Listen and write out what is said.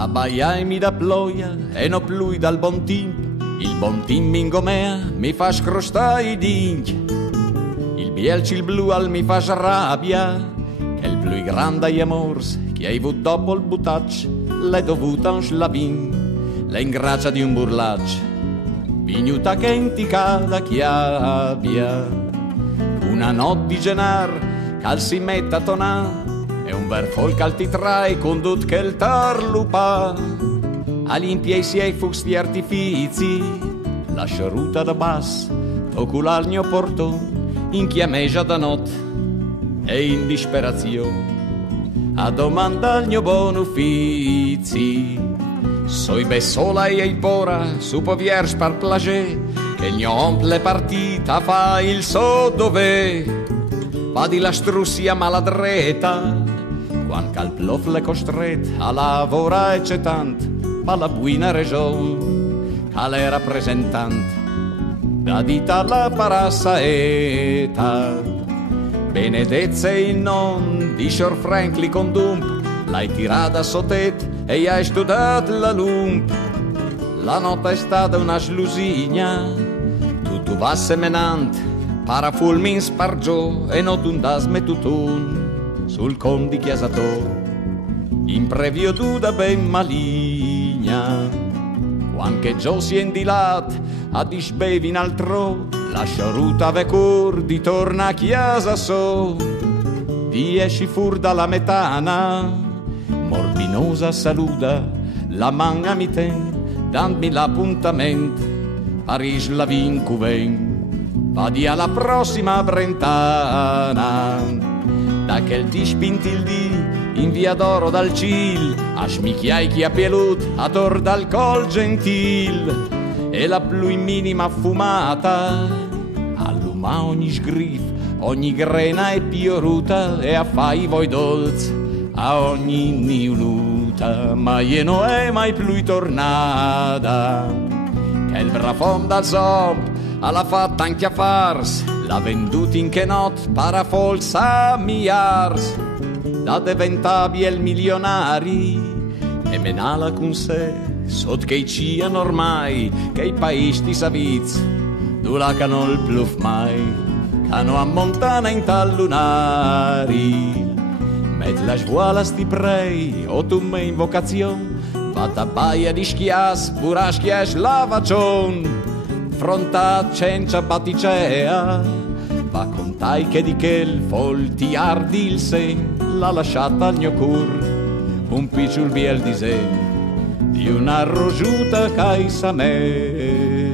Abbaiai da ploia e no plui dal bon timp. Il bon timp mingomea mi fa scrostare i dinchi. Il bielci il blu al mi fa rabbia, che il più grande amors che hai avuto dopo il butaccio l'hai dovuta un slavin, la ingrazia di un burlaccio, vignuta che inticada chi abbia. Una notte di genar, cal si metta a tonà, e un ver folk al ti trae condut che il tarlupa. All'impiei si ai fusti artifici, la sciaruta da bas, tocular mio porto, in chiamegia da notte e in disperazione. A domanda al mio buon uffizi, soi be sola e il pora, su poviers par plagé, che il mio omple partita fa il so dove. Va di la strussia maladreta, quan cal plof le costret a lavora e c'è tant, pa la buina region, cale rappresentant, da dita la parasaeta. Benedezze in non di Sir Frankly condump, l'hai tirata sotet e hai studiat la lump. La notte è stata una slusigna, tutto va semenant, parafulmin spargiò e not un dasme tutun sul con di chiasato. In previo tu da ben maligna, quanche Gio si è indilat a disbevi in altro, la sciaruta vecur di torna a chiesa so. Di esci fur dalla metana, morbinosa saluda, la manga mi ten, dammi l'appuntamento, Paris la vincuven, vadi alla prossima Brentana. Da che ti spinti il dì, in via d'oro dal Cil, a smicchiai chi ha pielut, a tor dal col gentil, e la più minima fumata alluma ogni sgrif, ogni grena è pioruta, e a fai voi dolz a ogni niuluta. Ma io non è mai più tornata, che il brafom dal zomp alla fatta anche a fars, l'ha venduto in che not parafolsa miars. Da diventavi il milionari e menala con sé, sot che ciano ormai che i paesi saviz duracano il pluf mai, cano a montana in tal lunari. Met la svuala sti prei o tu me invocazion, vata baia di schias pura schias lavacion, fronta cencia baticea, va contai che di che il folti ardi il sen, l'ha lasciata al mio cur un picciul biel disegno di una rosciuta caisa me.